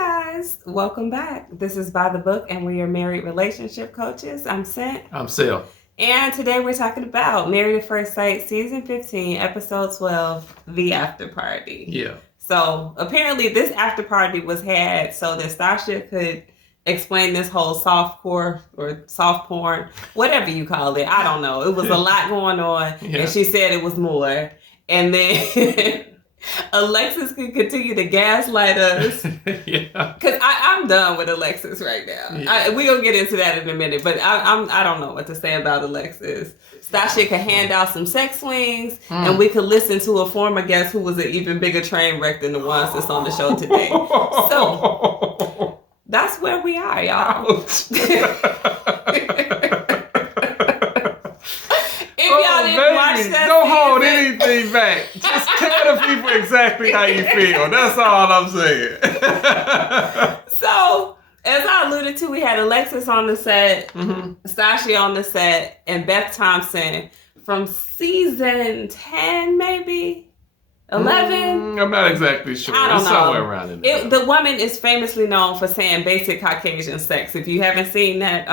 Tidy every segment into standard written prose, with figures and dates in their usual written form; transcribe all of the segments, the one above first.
guys, welcome back. This is By the Book, and we are married relationship coaches. I'm Sent. I'm Sil. And today we're talking about Married at First Sight, Season 15, Episode 12, The After Party. Yeah. So apparently this after party was had so that Stacia could explain this whole softcore or soft porn, whatever you call it. I don't know. It was a lot going on, and she said it was more. And then Alexis could continue to gaslight us. Yeah. Because I'm done with Alexis right now. Yeah. We're going to get into that in a minute, but I don't know what to say about Alexis. Stacia could hand out some sex swings, and we could listen to a former guest who was an even bigger train wreck than the ones that's on the show today. So that's where we are, y'all. Don't hold anything back. Just tell the people exactly how you feel. That's all I'm saying. So, as I alluded to, we had Alexis on the set, Stacia on the set, and Beth Thompson from season 10, maybe 11. I'm not exactly sure. I don't know. Somewhere around in there. The woman is famously known for saying basic Caucasian sex. If you haven't seen that,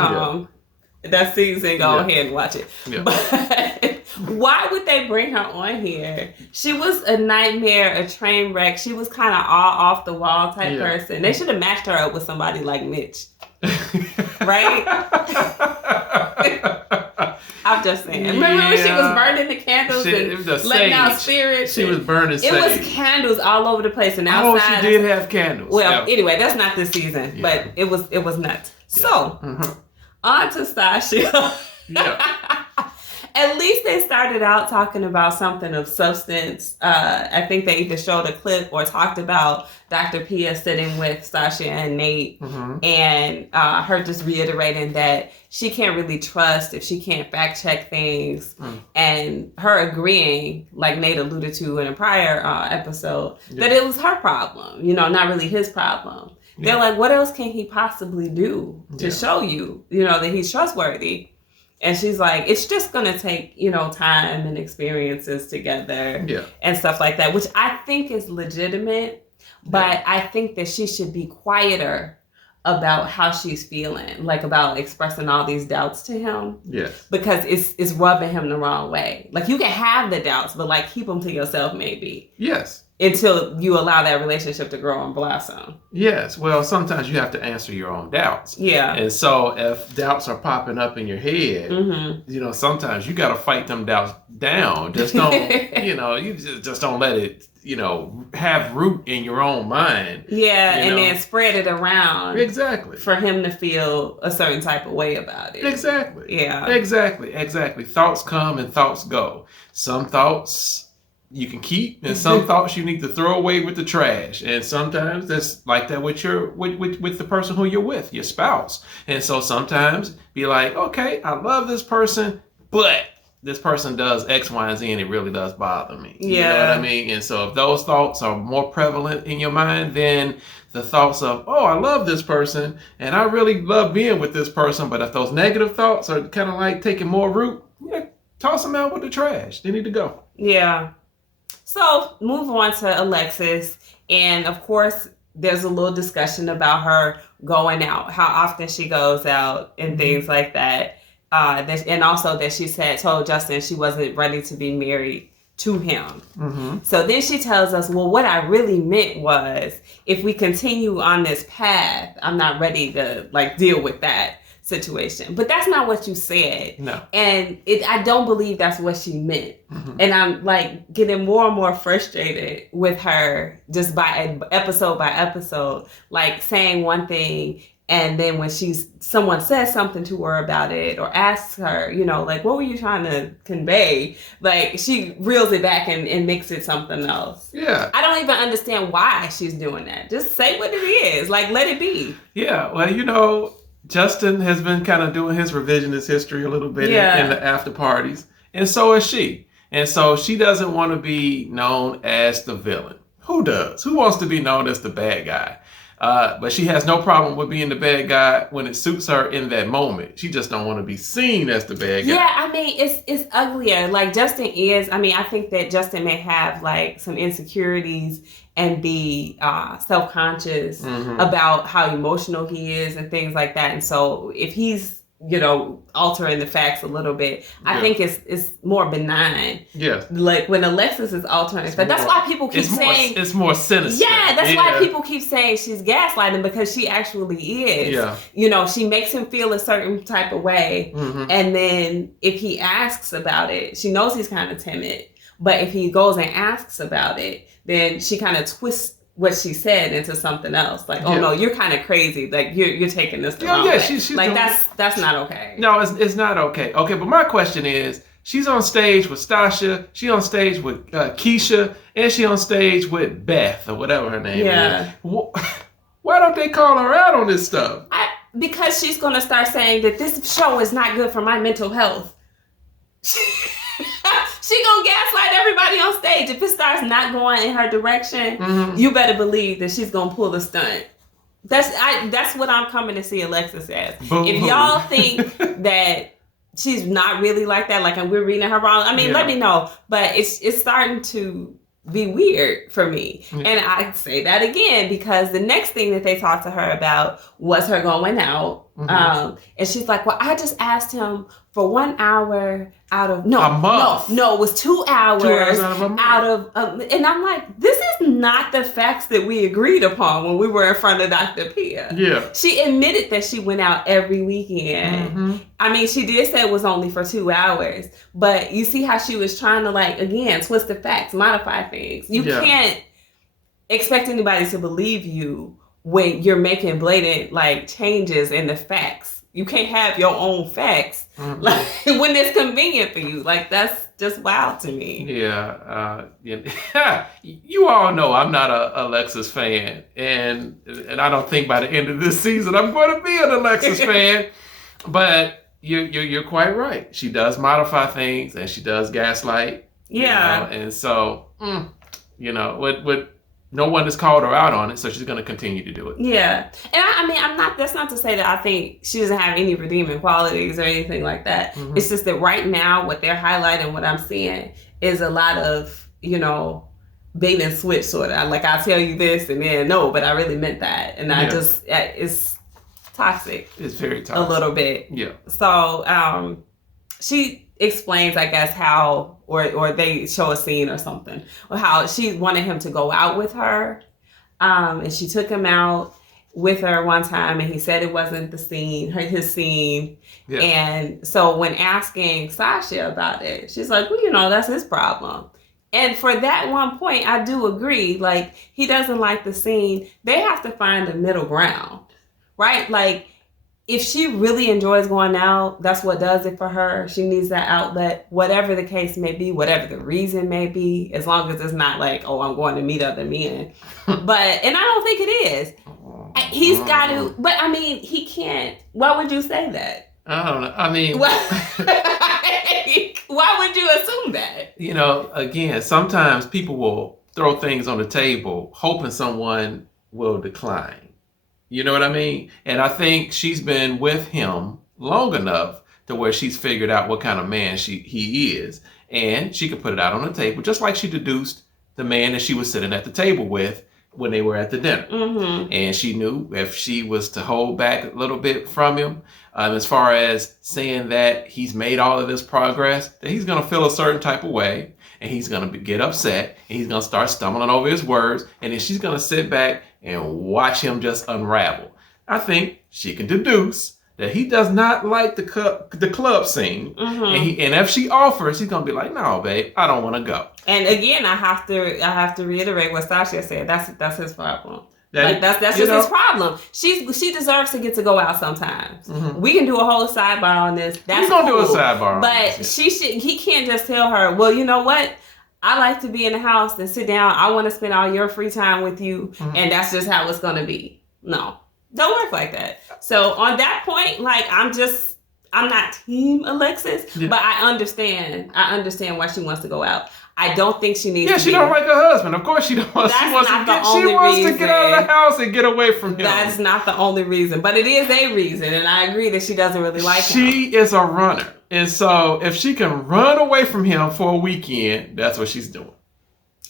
that season, go ahead and watch it. Yeah. But why would they bring her on here? She was a nightmare, a train wreck. She was kind of all off the wall type person. They should have matched her up with somebody like Mitch. Right? I'm just saying. Remember when she was burning the candles and letting out spirits? She was burning sage. It was candles all over the place and outside. Oh, she did have candles. Well, anyway, that's not this season, but it was nuts. Yeah. So, on to Stacia. At least they started out talking about something of substance. I think they either showed a clip or talked about Dr. Pia sitting with Stacia and Nate and her just reiterating that she can't really trust if she can't fact check things and her agreeing, like Nate alluded to in a prior episode, that it was her problem, not really his problem. Yeah. They're like, what else can he possibly do to show you, that he's trustworthy? And she's like, it's just going to take, time and experiences together and stuff like that, which I think is legitimate. But I think that she should be quieter about how she's feeling, like about expressing all these doubts to him. Yes. Because it's rubbing him the wrong way. Like, you can have the doubts, but like keep them to yourself maybe. Yes. Until you allow that relationship to grow and blossom. Yes. Well, sometimes you have to answer your own doubts. Yeah. And so if doubts are popping up in your head, sometimes you got to fight them doubts down. Just don't, you just don't let it, have root in your own mind. Yeah. And then spread it around. Exactly. For him to feel a certain type of way about it. Exactly. Yeah. Exactly. Thoughts come and thoughts go. Some thoughts you can keep, and some thoughts you need to throw away with the trash. And sometimes that's like that with with the person who you're with, your spouse. And so sometimes be like, okay, I love this person, but this person does X, Y, and Z, and it really does bother me. Yeah. You know what I mean? And so if those thoughts are more prevalent in your mind than the thoughts of, oh, I love this person, and I really love being with this person, but if those negative thoughts are kind of like taking more root, toss them out with the trash. They need to go. Yeah. So, move on to Alexis. And, of course, there's a little discussion about her going out, how often she goes out and things like that. And also that she told Justin she wasn't ready to be married to him. So then she tells us, well, what I really meant was, if we continue on this path, I'm not ready to, deal with that situation. But that's not what you said. No. And I don't believe that's what she meant. And I'm getting more and more frustrated with her just by episode, saying one thing, and then when someone says something to her about it or asks her, what were you trying to convey? She reels it back and makes it something else. Yeah. I don't even understand why she's doing that. Just say what it is. Let it be. Yeah. Well, Justin has been kind of doing his revisionist history a little bit in the after parties, and so is she. And so she doesn't want to be known as the villain. Who does? Who wants to be known as the bad guy? But she has no problem with being the bad guy when it suits her in that moment. She just don't want to be seen as the bad guy. Yeah, I mean, it's uglier. Like, Justin is, I mean, I think that Justin may have, like, some insecurities and be self-conscious about how emotional he is and things like that. And so if he's, you know, altering the facts a little bit, I think it's more benign. Yeah. Like when Alexis is altering, but that's why people keep saying it's more sinister. Yeah, that's why people keep saying she's gaslighting, because she actually is. Yeah. You know, she makes him feel a certain type of way, and then if he asks about it, she knows he's kind of timid, but if he goes and asks about it, then she kind of twists what she said into something else. Like, oh no, you're kind of crazy. Like you're taking this the wrong way. She's like that's not okay. No, it's not okay. Okay, but my question is, she's on stage with Stacia, she on stage with Keisha, and she on stage with Beth or whatever her name is. Why don't they call her out on this stuff? Because she's gonna start saying that this show is not good for my mental health. She gonna gaslight everybody on stage. If it starts not going in her direction, you better believe that she's gonna pull a stunt. That's what I'm coming to see Alexis as. If y'all think that she's not really like that, like, and we're reading her wrong, I mean, let me know. But it's starting to be weird for me. And I say that again because the next thing that they talked to her about was her going out. And she's like, well, I just asked him for 1 hour out of no, it was 2 hours, out of and I'm like, this is not the facts that we agreed upon when we were in front of Dr. Pia. Yeah. She admitted that she went out every weekend. I mean, she did say it was only for 2 hours, but you see how she was trying to, like, again, twist the facts, modify things. You can't expect anybody to believe you when you're making blatant, like, changes in the facts. You can't have your own facts like when it's convenient for you. Like, that's just wild to me. Yeah. You all know I'm not a Alexis fan, and I don't think by the end of this season I'm going to be an Alexis fan. But you're quite right. She does modify things, and she does gaslight. Yeah. You know? And so, you know, what no one has called her out on it, so she's going to continue to do it. Yeah. And I mean, that's not to say that I think she doesn't have any redeeming qualities or anything like that. It's just that right now, what they're highlighting, what I'm seeing, is a lot of, you know, bait and switch sort of. Like, I'll tell you this and then no, but I really meant that. And I just, it's toxic. It's very toxic. A little bit. Yeah. So, she explains, I guess, how, or they show a scene or something, or how she wanted him to go out with her, and she took him out with her one time, and he said it wasn't his scene, and so when asking Stacia about it, she's like, well, you know, that's his problem. And for that one point, I do agree, like, he doesn't like the scene. They have to find a middle ground, right? Like, if she really enjoys going out, that's what does it for her. She needs that outlet, whatever the case may be, whatever the reason may be, as long as it's not like, oh, I'm going to meet other men. And I don't think it is. He's got to, but I mean, he can't. Why would you say that? I don't know. I mean, why would you assume that? You know, again, sometimes people will throw things on the table hoping someone will decline. You know what I mean? And I think she's been with him long enough to where she's figured out what kind of man he is. And she could put it out on the table, just like she deduced the man that she was sitting at the table with when they were at the dinner. And she knew if she was to hold back a little bit from him, as far as saying that he's made all of this progress, that he's going to feel a certain type of way, and he's going to get upset, and he's going to start stumbling over his words, and then she's going to sit back and watch him just unravel. I think she can deduce that he does not like the club scene, and if she offers, he's gonna be like, "No, babe, I don't want to go." And again, I have to reiterate what Stacia said. That's his problem. That's just his problem. She deserves to get to go out sometimes. We can do a whole sidebar on this. We're gonna do a sidebar, but he can't just tell her, well, you know what? I like to be in the house and sit down. I want to spend all your free time with you, and that's just how it's gonna be. No, don't work like that. So on that point, like, I'm not team Alexis, but I understand why she wants to go out. I don't think she needs. Yeah, she don't like her husband. Of course, she don't. She wants to get out of the house and get away from him. That's not the only reason, but it is a reason, and I agree that she doesn't really like him. She is a runner, and so if she can run away from him for a weekend, that's what she's doing.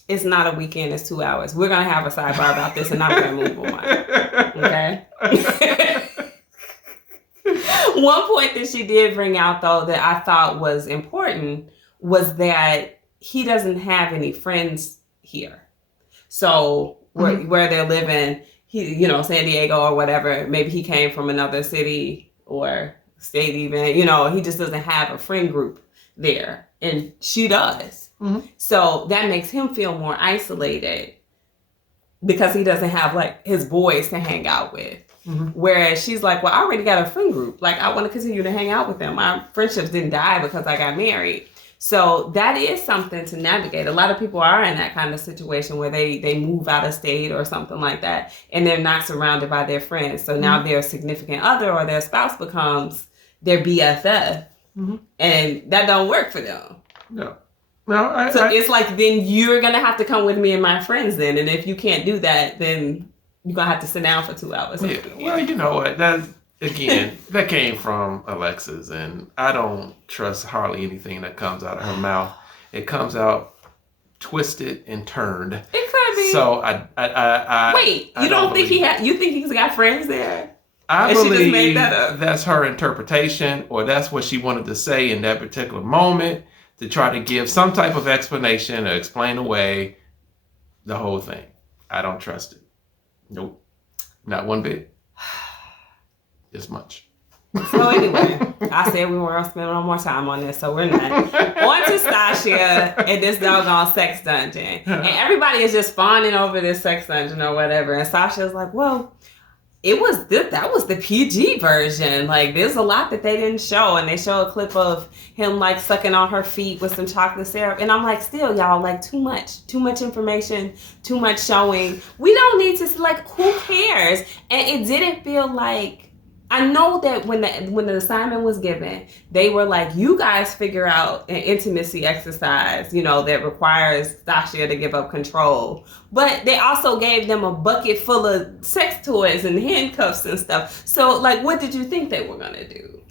It's not a weekend, it's 2 hours. We're going to have a sidebar about this, and I'm going to move on. Okay? One point that she did bring out, though, that I thought was important was that he doesn't have any friends here. So where they're living, San Diego or whatever, maybe he came from another city or state even, he just doesn't have a friend group there. And she does. Mm-hmm. So that makes him feel more isolated because he doesn't have like his boys to hang out with. Mm-hmm. Whereas she's like, well, I already got a friend group. Like, I want to continue to hang out with them. My friendships didn't die because I got married. So that is something to navigate. A lot of people are in that kind of situation where they move out of state or something like that, and they're not surrounded by their friends. So now their significant other or their spouse becomes their BFF, and that don't work for them. No. It's like, then you're going to have to come with me and my friends then. And if you can't do that, then you're going to have to sit down for 2 hours. Yeah. Well, you know what? That came from Alexis, and I don't trust hardly anything that comes out of her mouth. It comes out twisted and turned. It could be. So you don't think you think he's got friends there? I believe she just made that up. That's her interpretation, or that's what she wanted to say in that particular moment, to try to give some type of explanation or explain away the whole thing. I don't trust it. Nope. Not one bit. This much. So anyway, I said we weren't going to spend no more time on this, so we're not. On to Stacia and this doggone sex dungeon. And everybody is just fawning over this sex dungeon or whatever. And Stacia's like, well, that was the PG version. Like, there's a lot that they didn't show, and they show a clip of him like sucking on her feet with some chocolate syrup, and I'm like, still, y'all, like, too much information, too much showing. We don't need to, like, who cares? And it didn't feel like, I know that when the assignment was given, they were like, you guys figure out an intimacy exercise, that requires Stacia to give up control. But they also gave them a bucket full of sex toys and handcuffs and stuff. So, like, what did you think they were going to do?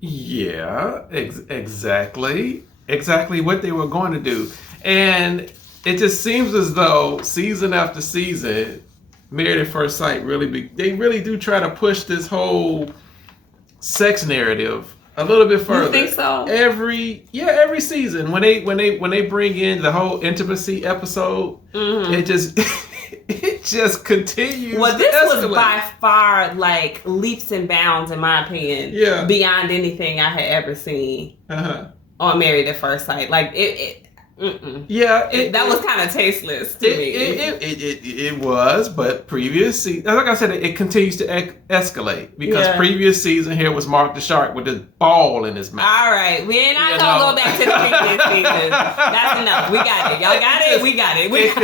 Yeah, exactly. Exactly what they were going to do. And it just seems as though season after season, Married at First Sight they really do try to push this whole sex narrative a little bit further. You think so? Every season when they bring in the whole intimacy episode, it just continues. Well, this was by far like leaps and bounds, in my opinion, beyond anything I had ever seen on Married at First Sight. Like it that was kind of tasteless to me. It was, but previous season, like I said, it continues to escalate because previous season here was Mark the Shark with this ball in his mouth. All right, we're not gonna go back to the previous season. That's enough. We got it. Y'all got it. We got it. It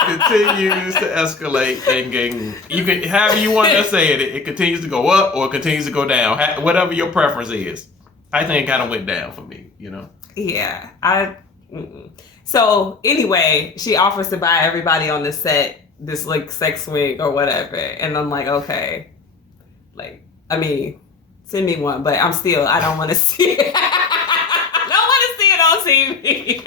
continues to escalate, and you can however you want to say it. It continues to go up or it continues to go down. Whatever your preference is. I think it kind of went down for me. Yeah, So anyway, she offers to buy everybody on the set this like sex swing or whatever, and I'm like, okay, like, I mean, send me one, but I don't want to see it. I don't want to see it on TV.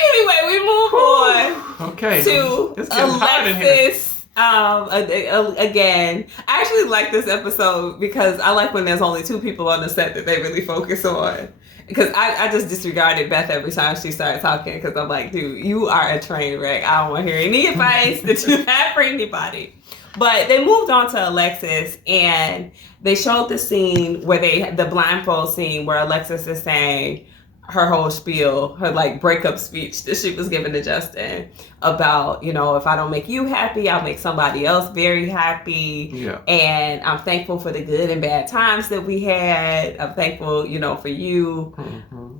Anyway, we move on. Okay. To Alexis. Again, I actually like this episode because I like when there's only two people on the set that they really focus on. Because I just disregarded Beth every time she started talking because I'm like, dude, you are a train wreck. I don't want to hear any advice that you have for anybody. But they moved on to Alexis, and they showed the scene where the blindfold scene where Alexis is saying her whole spiel, her like breakup speech that she was giving to Justin about, if I don't make you happy, I'll make somebody else very happy. Yeah. And I'm thankful for the good and bad times that we had. I'm thankful, for you. Mm-hmm.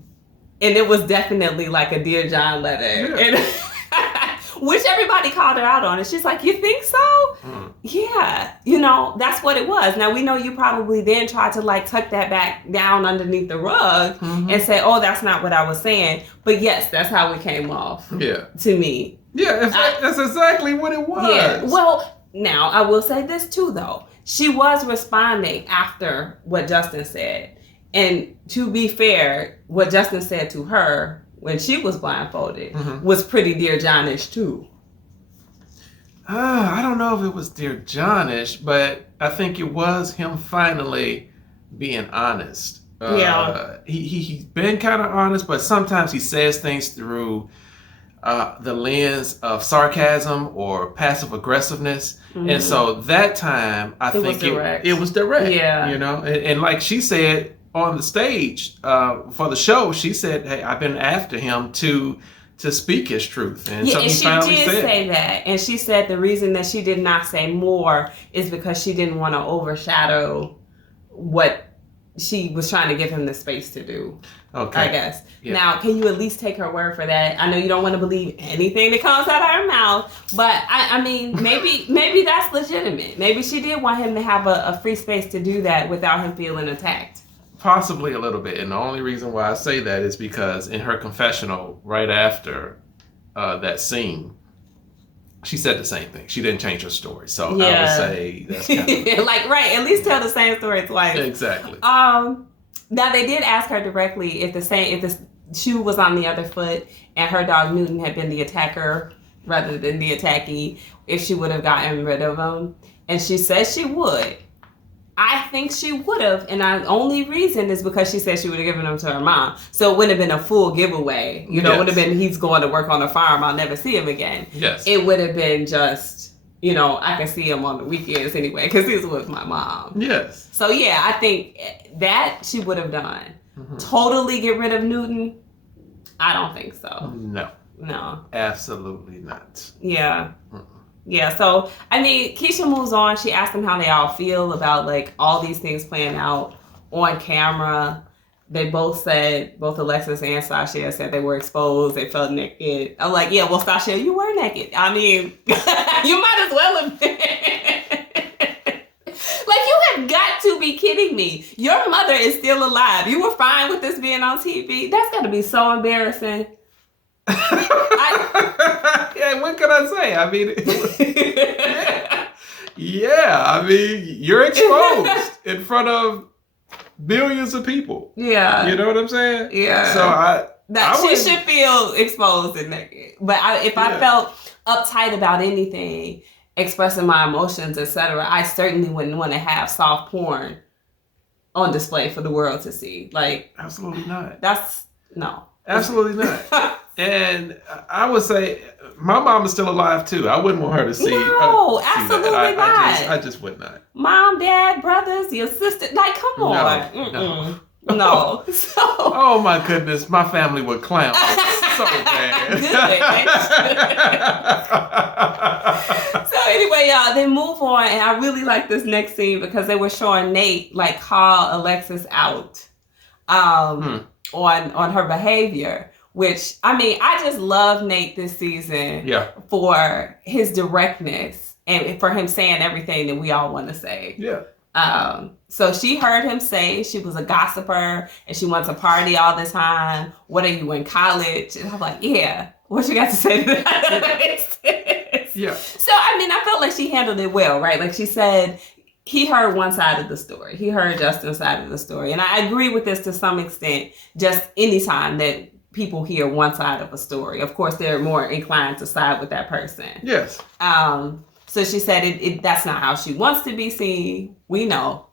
And it was definitely like a Dear John letter. Yeah. And which everybody called her out on it. She's like, you think so? Yeah, that's what it was. Now, we know you probably then tried to like tuck that back down underneath the rug and say, oh, that's not what I was saying. But yes, that's how it came off to me. Yeah, that's exactly what it was. Yeah, well, now I will say this too, though. She was responding after what Justin said. And to be fair, what Justin said to her when she was blindfolded was pretty Dear John-ish too. I don't know if it was Dear John-ish, but I think it was him finally being honest. He's been kind of honest, but sometimes he says things through the lens of sarcasm or passive aggressiveness. And so that time, I think it was direct. Yeah. And like she said on the stage for the show, she said, hey, I've been after him to speak his truth. And so he finally did say that. And she said the reason that she did not say more is because she didn't want to overshadow what she was trying to give him the space to do. Okay. I guess. Yeah. Now, can you at least take her word for that? I know you don't want to believe anything that comes out of her mouth, but I mean, maybe that's legitimate. Maybe she did want him to have a free space to do that without him feeling attacked. Possibly a little bit. And the only reason why I say that is because in her confessional right after that scene, she said the same thing. She didn't change her story. So I would say that's kind of... at least tell the same story twice. Exactly. Now, they did ask her directly if the shoe was on the other foot and her dog Newton had been the attacker rather than the attackee, if she would have gotten rid of him. And she says she would. I think she would have, and the only reason is because she said she would have given them to her mom. So it wouldn't have been a full giveaway. It would have been, he's going to work on the farm, I'll never see him again. Yes. It would have been just, I can see him on the weekends anyway, because he's with my mom. Yes. So yeah, I think that she would have done. Totally get rid of Newton? I don't think so. No. Absolutely not. Yeah. Yeah, so, I mean, Keisha moves on. She asked them how they all feel about, like, all these things playing out on camera. They both Alexis and Stacia said they were exposed. They felt naked. I'm like, yeah, well, Stacia, you were naked. I mean, you might as well have been. Like, you have got to be kidding me. Your mother is still alive. You were fine with this being on TV? That's got to be so embarrassing. Yeah, what can I say? I mean, I mean, you're exposed in front of billions of people. Yeah. You know what I'm saying? Yeah. So she should feel exposed and naked. But if I felt uptight about anything, expressing my emotions, etc., I certainly wouldn't want to have soft porn on display for the world to see. Like, absolutely not. No. Absolutely not. And I would say my mom is still alive too. I wouldn't want her to see. No, absolutely not. I just would not. Mom, dad, brothers, your sister. Like, come on. No. So. Oh my goodness, my family would clown so bad. Good. So anyway, y'all, they move on, and I really like this next scene because they were showing Nate like call Alexis out on her behavior. Which, I mean, I just love Nate this season for his directness and for him saying everything that we all want to say. Yeah. So she heard him say she was a gossiper and she wants to party all the time. What are you, in college? And I'm like, yeah. What you got to say to that? Yeah. So, I mean, I felt like she handled it well, right? Like she said, he heard one side of the story. He heard Justin's side of the story. And I agree with this to some extent, just anytime that people hear one side of a story. Of course, they're more inclined to side with that person. Yes. So she said that's not how she wants to be seen. We know.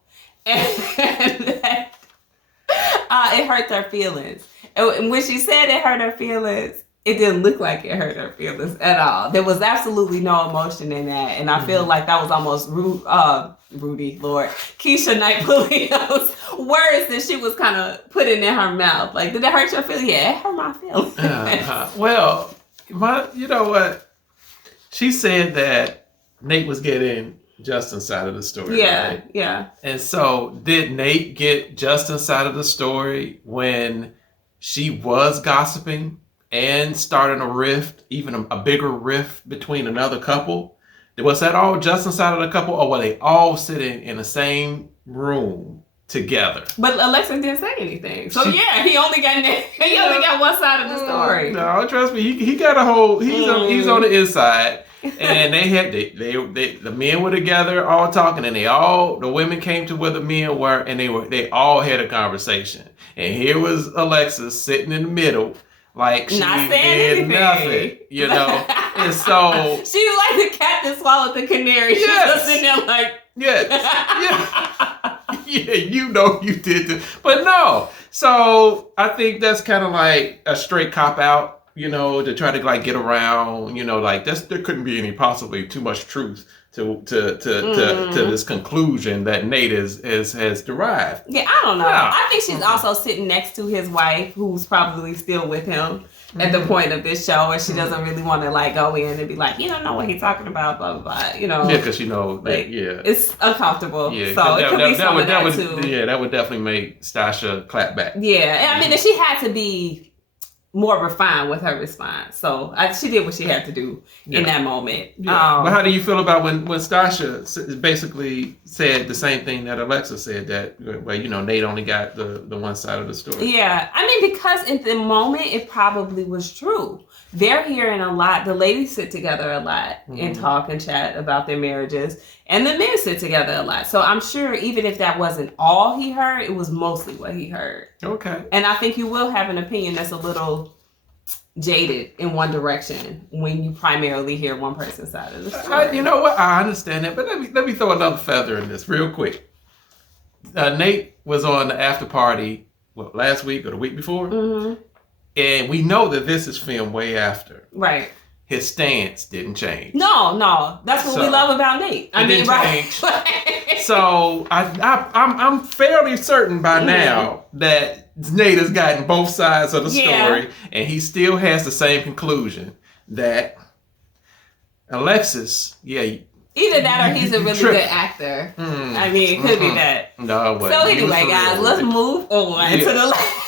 And it hurt her feelings. And when she said it hurt her feelings, it didn't look like it hurt her feelings at all. There was absolutely no emotion in that. And I feel like that was almost Keisha Knight Polito's words that she was kind of putting in her mouth. Like, did it hurt your feelings? Yeah, it hurt my feelings. Well, you know what? She said that Nate was getting Justin's side of the story. Yeah, right? Yeah. And so did Nate get Justin's side of the story when she was gossiping and starting a rift, even a bigger rift between another couple? Was that all Justin's side of the couple, or were they all sitting in the same room together? But Alexis didn't say anything. So he only got one side of the story. No, trust me, he got a whole. He's on the inside, and the men were together, all talking, and the women came to where the men were, and they all had a conversation. And here was Alexis sitting in the middle, like she did nothing, you know. And so she was like the cat that swallowed the canary. She was sitting there like, yeah, you know you did this. But no. So I think that's kind of like a straight cop out, you know, to try to like get around, you know, like there couldn't be any possibly too much truth to this conclusion that Nate has derived. Yeah, I don't know. I think she's also sitting next to his wife, who's probably still with him at the point of this show, and she doesn't really want to like go in and be like, you don't know what he's talking about, blah blah blah. You know, because you know, it's uncomfortable. Yeah, so it could be some of that too. Yeah, that would definitely make Stacia clap back. Yeah, and I mean, she had to be more refined with her response. So she did what she had to do in that moment. Yeah. But how do you feel about when Stacia basically said the same thing that Alexa said, that, well, you know, Nate only got the one side of the story? Yeah. I mean, because in the moment, it probably was true. They're hearing a lot. The ladies sit together a lot and talk and chat about their marriages. And the men sit together a lot. So I'm sure even if that wasn't all he heard, it was mostly what he heard. Okay. And I think you will have an opinion that's a little jaded in one direction when you primarily hear one person's side of the story. You know what? I understand that. But let me throw another feather in this real quick. Nate was on the after party, last week or the week before? Mm-hmm. And we know that this is filmed way after. Right. His stance didn't change. No. That's what we love about Nate. I mean, right. So I'm fairly certain by now that Nate has gotten both sides of the story, and he still has the same conclusion that Alexis, either that or he's a really good actor. I mean, it could be that. No, but so anyway, guys, let's move on to the last.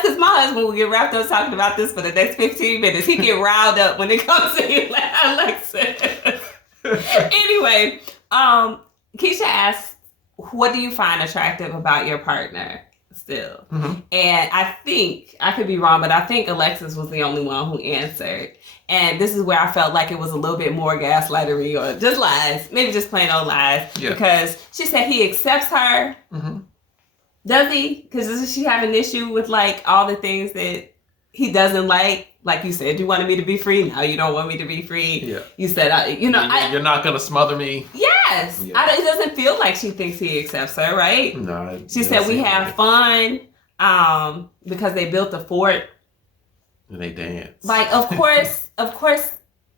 Because my husband will get wrapped up talking about this for the next 15 minutes. He get riled up when it comes to Alexis. Anyway, Keisha asked, what do you find attractive about your partner still? Mm-hmm. And I think, I could be wrong, but I think Alexis was the only one who answered. And this is where I felt like it was a little bit more gaslightery or just lies. Maybe just plain old lies. Yeah. Because she said he accepts her. Mm-hmm. Does he? Because does she have an issue with like all the things that he doesn't like? Like you said, you wanted me to be free. Now you don't want me to be free. Yeah. You said, you're not going to smother me. Yes. Yeah. It doesn't feel like she thinks he accepts her, right? No. She said we have fun because they built a fort. And they dance. Like, of course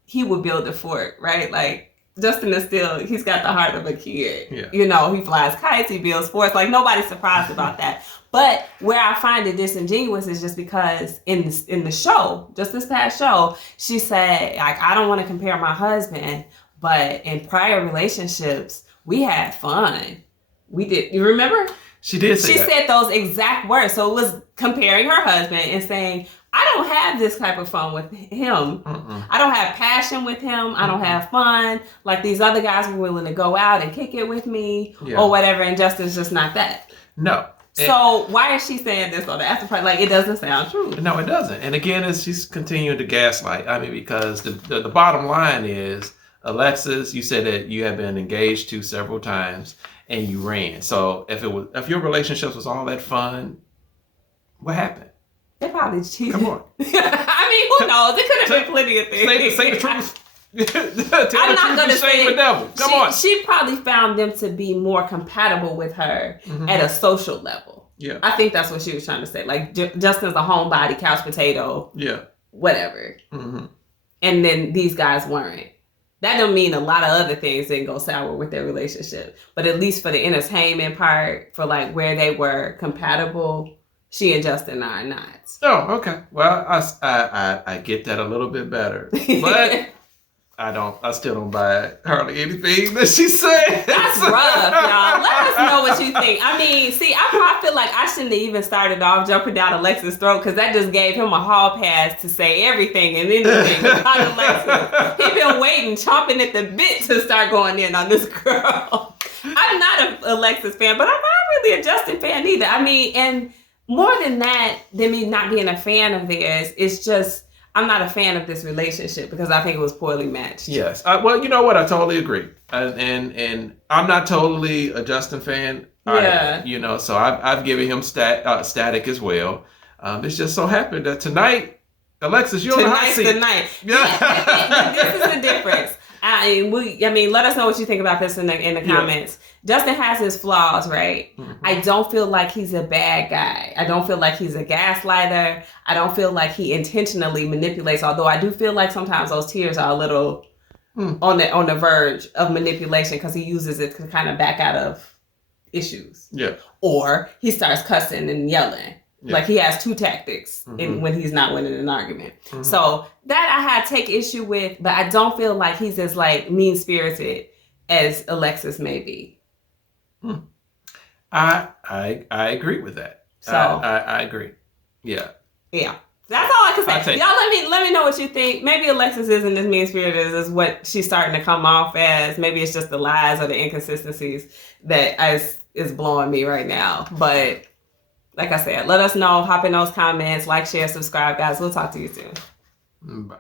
he would build a fort, right? Like, Justin is he's got the heart of a kid. Yeah. You know, he flies kites, he builds forts. Like, nobody's surprised about that. But where I find it disingenuous is just because in the show, just this past show, she said, like, I don't want to compare my husband, but in prior relationships, we had fun. We did. You remember? She did say that. She said those exact words. So it was comparing her husband and saying, I don't have this type of fun with him. Mm-mm. I don't have passion with him. I don't have fun. Like these other guys were willing to go out and kick it with me or whatever. And Justin's just not that. No. So why is she saying this on the after party? Like, it doesn't sound true. No, it doesn't. And again, she's continuing to gaslight. I mean, because the bottom line is, Alexis, you said that you have been engaged to several times and you ran. So if your relationship was all that fun, what happened? They probably cheated. Come on. I mean, who knows? It could have been plenty of things. Say the truth. I'm not going to say the devil. Come on. She probably found them to be more compatible with her at a social level. Yeah. I think that's what she was trying to say. Like, Justin's a homebody, couch potato. Yeah. Whatever. Mm-hmm. And then these guys weren't. That don't mean a lot of other things didn't go sour with their relationship. But at least for the entertainment part, for like where they were compatible, she and Justin are not. Oh, okay. Well, I get that a little bit better. But I still don't buy hardly anything that she said. That's rough, y'all. Let us know what you think. I mean, see, I feel like I shouldn't have even started off jumping down Alexis' throat because that just gave him a hall pass to say everything and anything about Alexis. He been waiting, chomping at the bit to start going in on this girl. I'm not an Alexis fan, but I'm not really a Justin fan either. I mean, and more than that, than me not being a fan of theirs, it's just I'm not a fan of this relationship because I think it was poorly matched. Yes. Well, you know what? I totally agree. And I'm not totally a Justin fan. Yeah. So I've given him static as well. It's just so happened that tonight, Alexis, you're on the hot seat. Tonight's the night. Yeah. This is the difference. I mean, let us know what you think about this in the comments. Justin has his flaws, right? Mm-hmm. I don't feel like he's a bad guy. I don't feel like he's a gaslighter. I don't feel like he intentionally manipulates, although I do feel like sometimes those tears are a little on the verge of manipulation because he uses it to kind of back out of issues. Yeah. Or he starts cussing and yelling. Yeah. Like he has two tactics when he's not winning an argument. Mm-hmm. So that I had to take issue with, but I don't feel like he's as like mean-spirited as Alexis may be. I agree with that. So I agree. Yeah. Yeah. That's all I can say. Y'all let me know what you think. Maybe Alexis isn't as mean-spirited as what she's starting to come off as. Maybe it's just the lies or the inconsistencies that is blowing me right now. But like I said, let us know. Hop in those comments. Like, share, subscribe, guys. We'll talk to you soon. Bye.